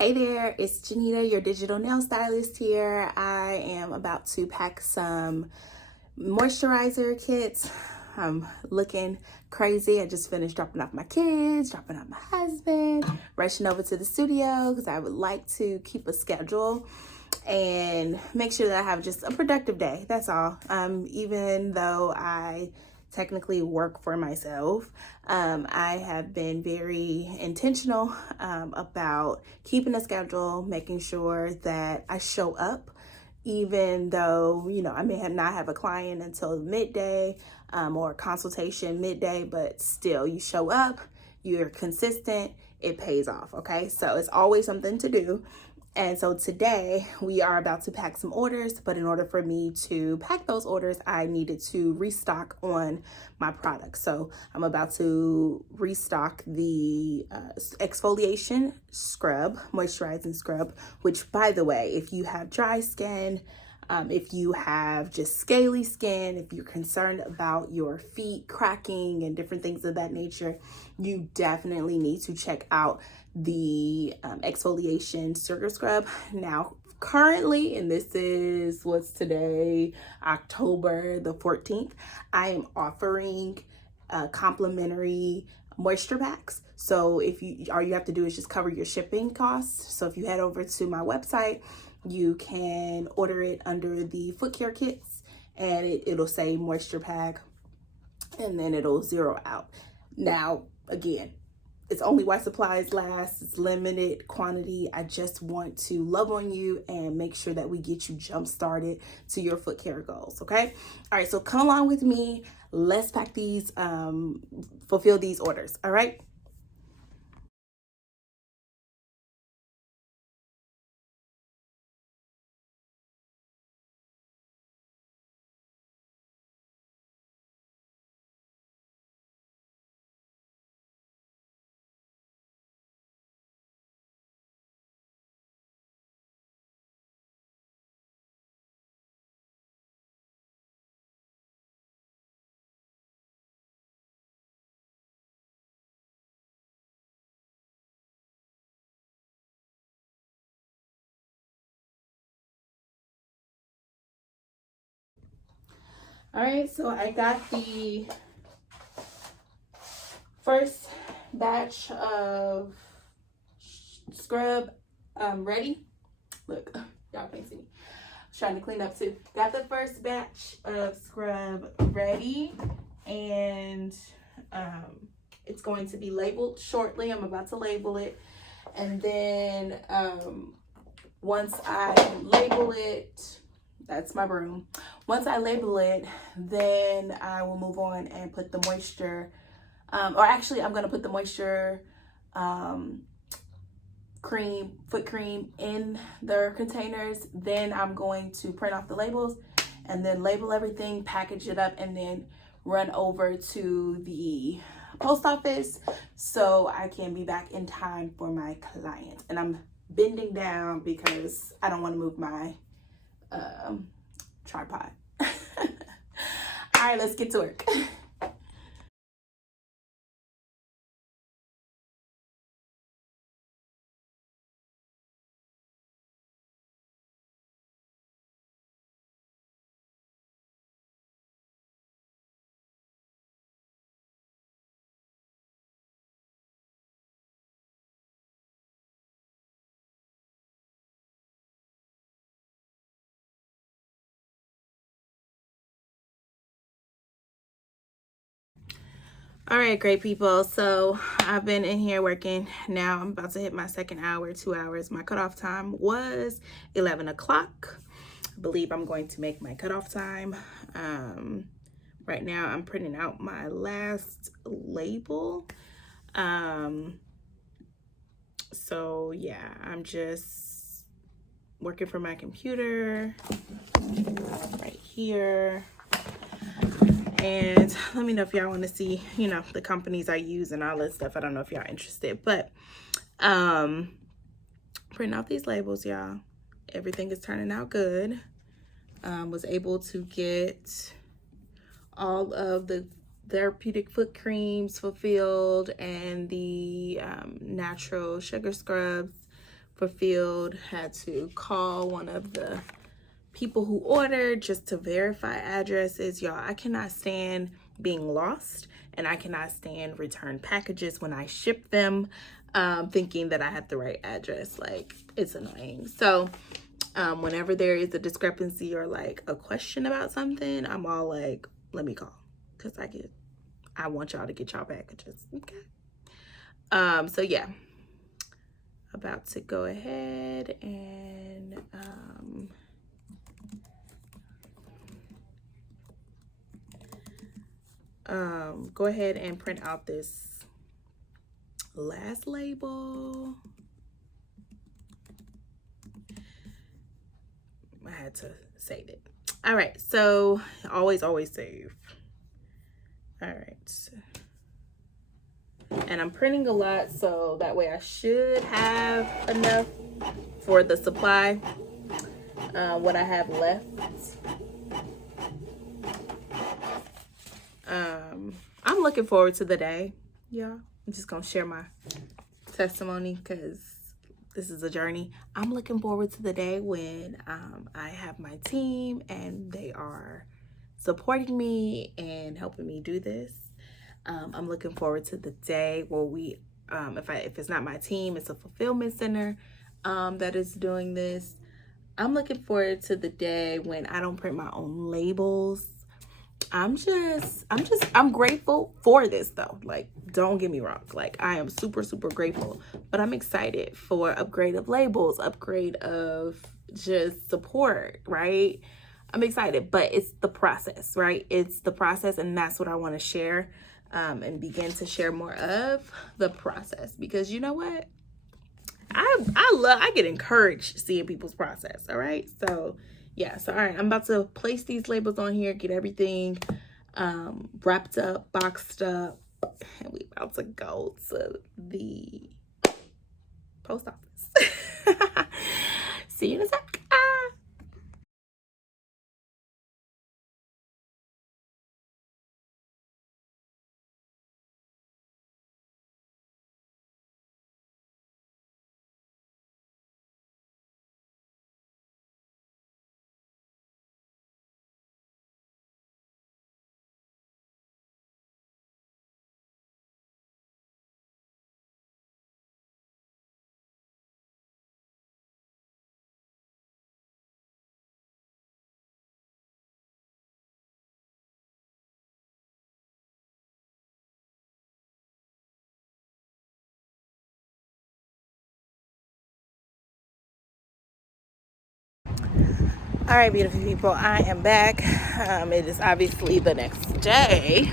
Hey there, it's Janita, your digital nail stylist here. I am about to pack some moisturizer kits. I'm looking crazy. I just finished dropping off my kids, dropping off my husband, rushing over to the studio because I would like to keep a schedule and make sure that I have just a productive day. That's all. Even though I technically work for myself, I have been very intentional about keeping a schedule, making sure that I show up, even though, I may not have a client until midday or a consultation midday, but still you show up, you're consistent, it pays off. Okay. So it's always something to do. And so today we are about to pack some orders, but in order for me to pack those orders, I needed to restock on my products. So I'm about to restock the exfoliation scrub, moisturizing scrub, which, by the way, if you have dry skin, if you have just scaly skin, if you're concerned about your feet cracking and different things of that nature, you definitely need to check out the exfoliation sugar scrub. Now, currently, and this is what's today, October the 14th, I am offering complimentary moisture packs. So if all you have to do is just cover your shipping costs. So if you head over to my website, you can order it under the foot care kits, and it'll say moisture pack, and then it'll zero out. Now, again, it's only while supplies last. It's limited quantity. I just want to love on you and make sure that we get you jump started to your foot care goals. Okay. All right. So come along with me. Let's pack these, fulfill these orders. All right. All right. So I got the first batch of scrub ready. Look, y'all can't see me. I was trying to clean up too. Got the first batch of scrub ready, and it's going to be labeled shortly. I'm about to label it, and then once I label it, that's my broom. Once I label it, then I will move on and put the moisture, or actually I'm gonna put the moisture cream, foot cream in their containers. Then I'm going to print off the labels and then label everything, package it up, and then run over to the post office so I can be back in time for my client. And I'm bending down because I don't want to move my tripod. All right, let's get to work. All right, great people. So I've been in here working. Now I'm about to hit my second hour, 2 hours. My cutoff time was 11 o'clock. I believe I'm going to make my cutoff time. Right now I'm printing out my last label. So yeah, I'm just working from my computer right here. And let me know if y'all want to see, the companies I use and all that stuff. I don't know if y'all interested, but printing out these labels, y'all. Everything is turning out good. Was able to get all of the therapeutic foot creams fulfilled and the natural sugar scrubs fulfilled. Had to call one of the people who ordered just to verify addresses. Y'all, I cannot stand being lost, and I cannot stand return packages when I ship them, thinking that I have the right address. Like, it's annoying. So whenever there is a discrepancy or like a question about something, I'm all like, let me call, because I want y'all to get y'all packages. Okay. So yeah, about to go ahead and go ahead and print out this last label. I had to save it. All right, so always save. All right, and I'm printing a lot, so that way I should have enough for the supply, what I have left. I'm looking forward to the day, y'all. I'm just gonna share my testimony because this is a journey. I'm looking forward to the day when I have my team and they are supporting me and helping me do this. I'm looking forward to the day where we, if it's not my team, it's a fulfillment center that is doing this. I'm looking forward to the day when I don't print my own labels. I'm grateful for this though. Like, don't get me wrong. Like, I am super grateful, but I'm excited for upgrade of labels, upgrade of just support, right? I'm excited, but it's the process, right? It's the process, and that's what I want to share, and begin to share more of the process, because you know what? I get encouraged seeing people's process, all right? So yeah, so all right, I'm about to place these labels on here, get everything wrapped up, boxed up, and we about to go to the post office. See you in a sec. All right, beautiful people, I am back. It is obviously the next day.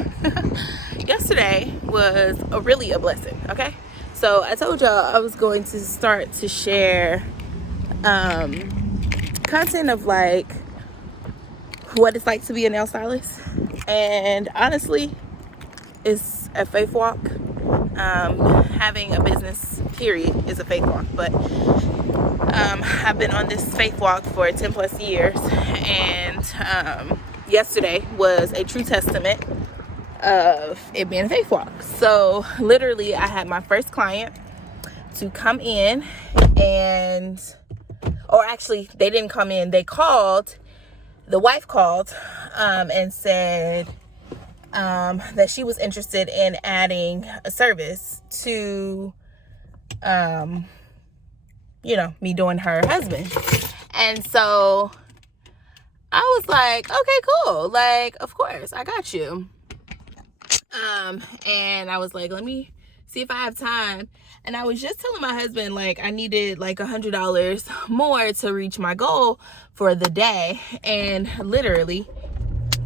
Yesterday was really a blessing, okay? So I told y'all I was going to start to share content of like what it's like to be a nail stylist. And honestly, it's a faith walk. Having a business, period, is a faith walk. But I've been on this faith walk for 10 plus years, and yesterday was a true testament of it being a faith walk. So literally, I had my first client to come in, and, or actually, they didn't come in. They called. The wife called and said that she was interested in adding a service to me doing her husband. And so I was like, okay, cool. Like, of course, I got you. And I was like, let me see if I have time. And I was just telling my husband, like, I needed like $100 more to reach my goal for the day. And literally,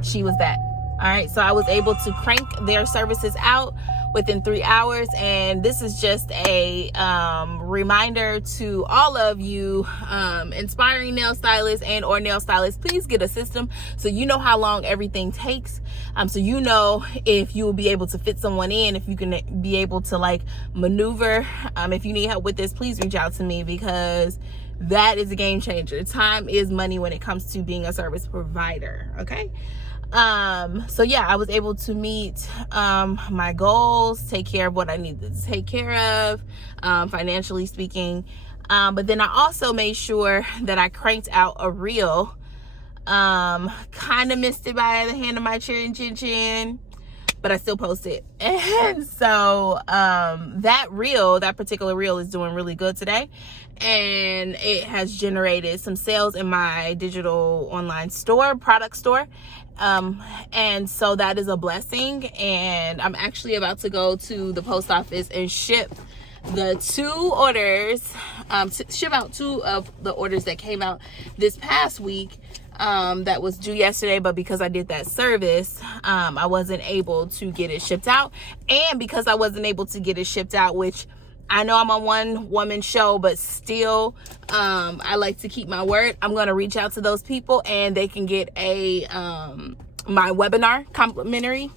she was that. All right, so I was able to crank their services out within 3 hours. And this is just a reminder to all of you inspiring nail stylists and or nail stylists, please get a system so you know how long everything takes. So you know if you will be able to fit someone in, if you can be able to like maneuver. If you need help with this, please reach out to me, because that is a game changer. Time is money when it comes to being a service provider, okay? So yeah, I was able to meet my goals, take care of what I needed to take care of, financially speaking. But then I also made sure that I cranked out a reel. Kind of missed it by the hand of my chin, but I still post it. And so that particular reel is doing really good today, and it has generated some sales in my digital online store, product store. And so that is a blessing, and I'm actually about to go to the post office and ship the two orders, ship out two of the orders that came out this past week, that was due yesterday, but because I did that service, I wasn't able to get it shipped out. And because I wasn't able to get it shipped out, which I know I'm a one-woman show, but still, I like to keep my word. I'm going to reach out to those people, and they can get my webinar complimentary.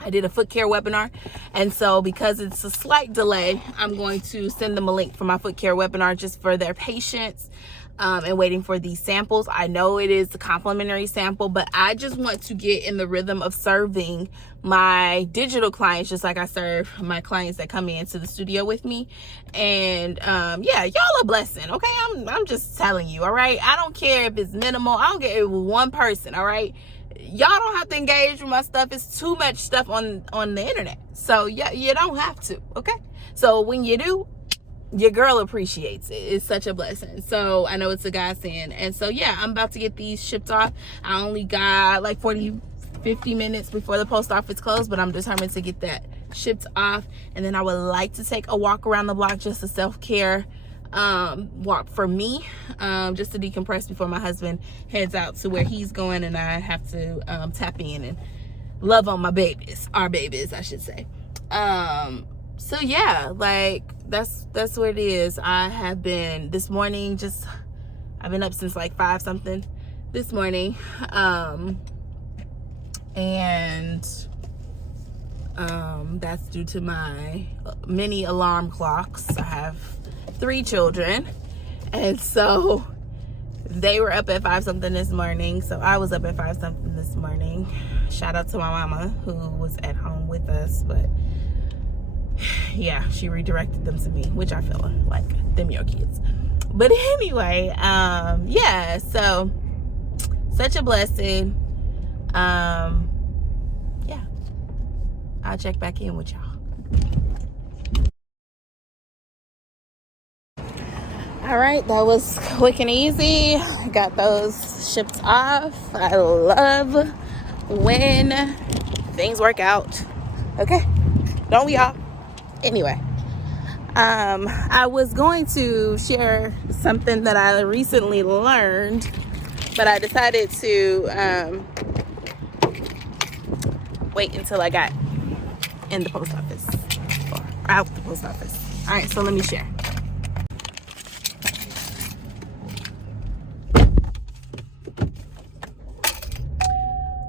I did a foot care webinar, and so because it's a slight delay, I'm going to send them a link for my foot care webinar just for their patience, and waiting for these samples. I know it is a complimentary sample, but I just want to get in the rhythm of serving my digital clients just like I serve my clients that come into the studio with me. And yeah, y'all a blessing, okay? I'm just telling you, all right? I don't care if it's minimal. I don't care if it's one person, all right? Y'all don't have to engage with my stuff. It's too much stuff on the internet. So yeah, you don't have to, okay? So when you do, your girl appreciates it. It's such a blessing. So I know it's a godsend. And so yeah, I'm about to get these shipped off. I only got like 50 minutes before the post office closed, but I'm determined to get that shipped off. And then I would like to take a walk around the block, just a self-care walk for me, just to decompress before my husband heads out to where he's going, and I have to tap in and love on my babies, our babies I should say. So yeah, like that's what it is. I have been this morning, I've been up since like 5 something this morning, and that's due to my mini alarm clocks. I have 3 children, and so they were up at 5 something this morning, so I was up at 5 something this morning. Shout out to my mama who was at home with us, but yeah, she redirected them to me, which I feel like them your kids. But anyway, yeah, so such a blessing. Yeah, I'll check back in with y'all. All right, that was quick and easy. I got those shipped off. I love when things work out. Okay, don't we all? Anyway, I was going to share something that I recently learned, but I decided to wait until I got in the post office, or out the post office. All right, so let me share.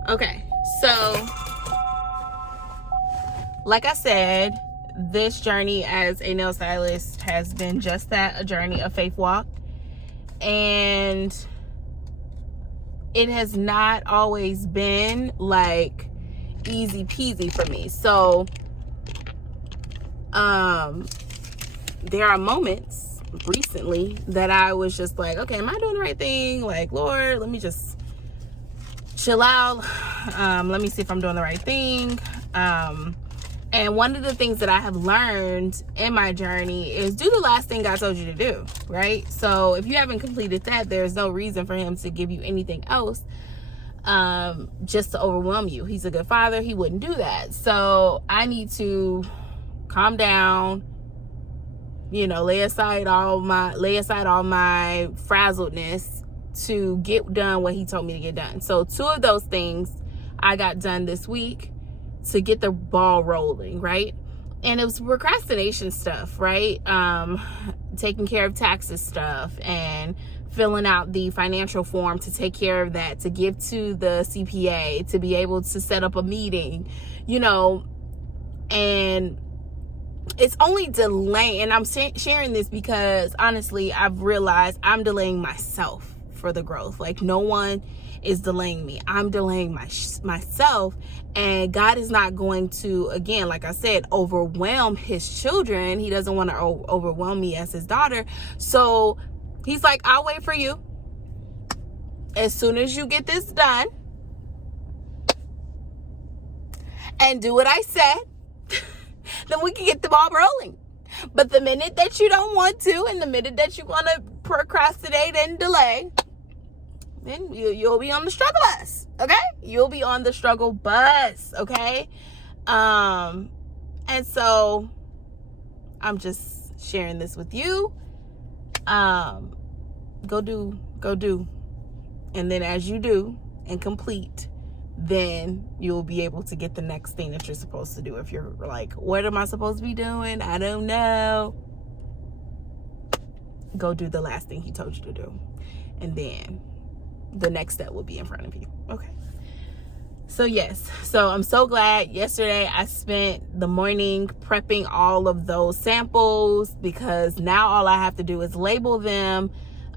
Okay, so like I said, this journey as a nail stylist has been just that, a journey, a faith walk. And it has not always been like easy peasy for me. So there are moments recently that I was just like, okay, am I doing the right thing? Like, Lord, let me just chill out. Let me see if I'm doing the right thing. And one of the things that I have learned in my journey is do the last thing God told you to do, right? So if you haven't completed that, there's no reason for him to give you anything else, just to overwhelm you. He's a good father. He wouldn't do that. So I need to calm down, you know, lay aside all my frazzledness to get done what he told me to get done. So 2 of those things I got done this week to get the ball rolling, right? And it was procrastination stuff, right? Taking care of taxes stuff and filling out the financial form to take care of that, to give to the CPA, to be able to set up a meeting, you know. And it's only delaying, and I'm sharing this because honestly I've realized I'm delaying myself for the growth. Like, no one is delaying me. I'm delaying myself. And God is not going to, again, like I said, overwhelm his children. He doesn't want to overwhelm me as his daughter. So he's like, I'll wait for you. As soon as you get this done and do what I said, then we can get the ball rolling. But the minute that you don't want to, and the minute that you want to procrastinate and delay, then you'll be on the struggle bus, okay? You'll be on the struggle bus, okay? And so I'm just sharing this with you. Go do. And then as you do and complete, then you'll be able to get the next thing that you're supposed to do. If you're like, what am I supposed to be doing? I don't know. Go do the last thing he told you to do. And then the next step will be in front of you. Okay. So yes. So I'm so glad yesterday I spent the morning prepping all of those samples, because now all I have to do is label them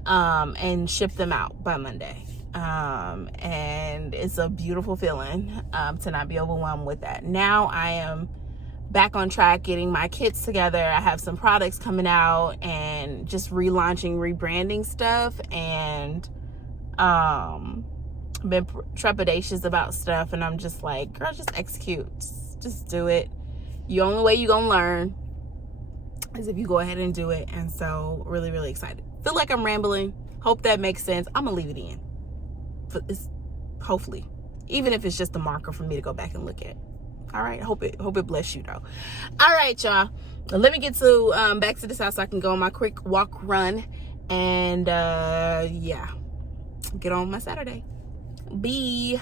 and ship them out by Monday. And it's a beautiful feeling to not be overwhelmed with that. Now I am back on track getting my kits together. I have some products coming out and just relaunching, rebranding stuff, and been trepidatious about stuff, and I'm just like, girl, just execute, just do it. The only way you're gonna learn is if you go ahead and do it. And so really, really excited. Feel like I'm rambling. Hope that makes sense. I'm gonna leave it in. Hopefully, even if it's just a marker for me to go back and look at. All right, hope it bless you though. All right, y'all, let me get to back to this house so I can go on my quick walk run, and yeah, get on my Saturday. Bye.